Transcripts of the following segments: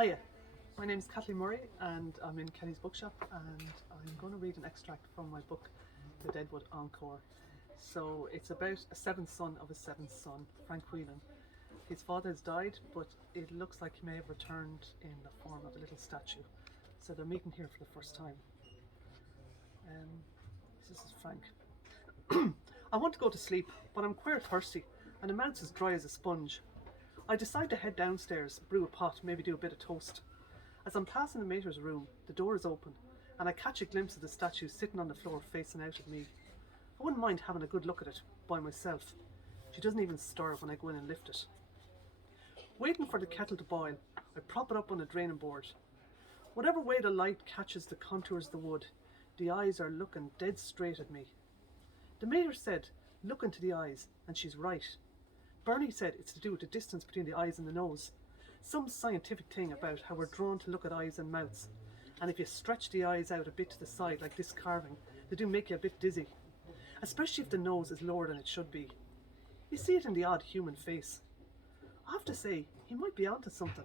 Hiya, my name is Kathleen Murray and I'm in Kennys Bookshop, and I'm going to read an extract from my book, The Deadwood Encore. So it's about a seventh son of a seventh son, Frank Whelan. His father has died, but it looks like he may have returned in the form of a little statue. So they're meeting here for the first time. This is Frank. I want to go to sleep, but I'm queer thirsty and the mouth's as dry as a sponge. I decide to head downstairs, brew a pot, maybe do a bit of toast. As I'm passing the mater's room, the door is open and I catch a glimpse of the statue sitting on the floor facing out at me. I wouldn't mind having a good look at it by myself. She doesn't even stir when I go in and lift it. Waiting for the kettle to boil, I prop it up on a draining board. Whatever way the light catches the contours of the wood, the eyes are looking dead straight at me. The mater said, look into the eyes, and she's right. Bernie said it's to do with the distance between the eyes and the nose. Some scientific thing about how we're drawn to look at eyes and mouths. And if you stretch the eyes out a bit to the side like this carving, they do make you a bit dizzy. Especially if the nose is lower than it should be. You see it in the odd human face. I have to say, he might be onto something.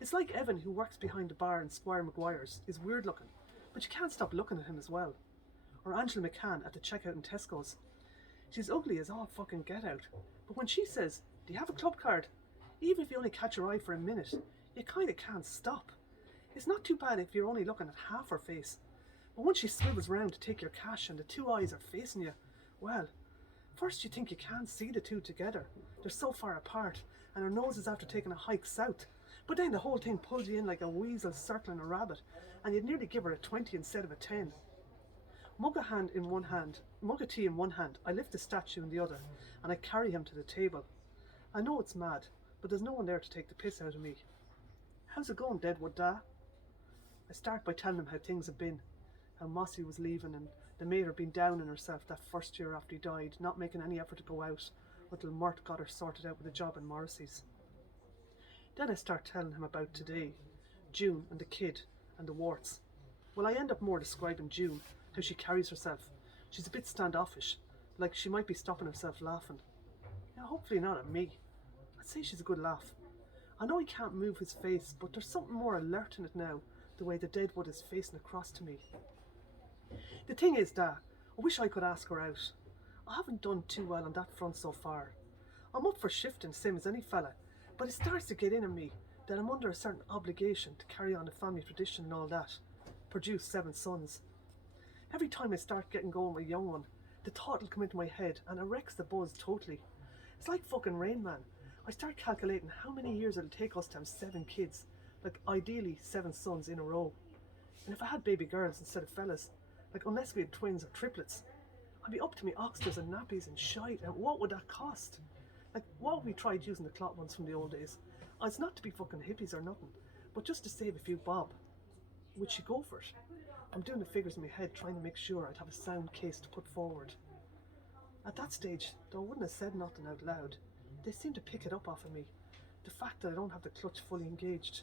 It's like Evan, who works behind the bar in Squire Maguire's, is weird looking, but you can't stop looking at him as well. Or Angela McCann at the checkout in Tesco's. She's ugly as all fucking get out, but when she says, do you have a club card? Even if you only catch her eye for a minute, you kinda can't stop. It's not too bad if you're only looking at half her face, but once she swivels round to take your cash and the two eyes are facing you, well, first you think you can't see the two together. They're so far apart, and her nose is after taking a hike south, but then the whole thing pulls you in like a weasel circling a rabbit, and you'd nearly give her a 20 instead of a 10. Mug of tea in one hand, I lift the statue in the other, and I carry him to the table. I know it's mad, but there's no one there to take the piss out of me. How's it going, Deadwood, Da? I start by telling him how things have been, how Mossy was leaving and the mater being down on herself that first year after he died, not making any effort to go out until Mert got her sorted out with a job in Morrissey's. Then I start telling him about today, June and the kid and the warts. Well, I end up more describing June, how she carries herself. She's a bit standoffish, like she might be stopping herself laughing. Yeah, hopefully not at me. I'd say she's a good laugh. I know he can't move his face, but there's something more alert in it now, the way the Deadwood is facing across to me. The thing is, Da, I wish I could ask her out. I haven't done too well on that front so far. I'm up for shifting, same as any fella, but it starts to get in on me that I'm under a certain obligation to carry on the family tradition and all that. Produce 7 sons. Every time I start getting going with a young one, the thought will come into my head and it wrecks the buzz totally. It's like fucking Rain Man. I start calculating how many years it'll take us to have 7 kids, like ideally 7 sons in a row. And if I had baby girls instead of fellas, like unless we had twins or triplets, I'd be up to me oxters and nappies and shite, and what would that cost? Like, what have we tried using the clot ones from the old days? It's not to be fucking hippies or nothing, but just to save a few bob. Would she go for it? I'm doing the figures in my head trying to make sure I'd have a sound case to put forward. At that stage, though I wouldn't have said nothing out loud, they seem to pick it up off of me, the fact that I don't have the clutch fully engaged.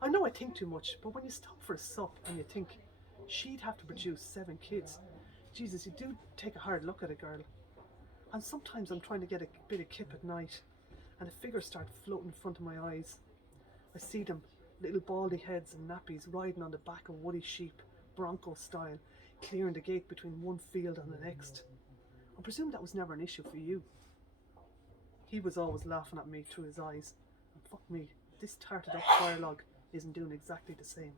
I know I think too much, but when you stop for a sup and you think, she'd have to produce 7 kids, Jesus, you do take a hard look at a girl. And sometimes I'm trying to get a bit of kip at night, and the figures start floating in front of my eyes. I see them, little baldy heads and nappies riding on the back of woolly sheep, bronco style, clearing the gate between one field and the next. I presume that was never an issue for you. He was always laughing at me through his eyes, and fuck me, this tarted up firelog isn't doing exactly the same.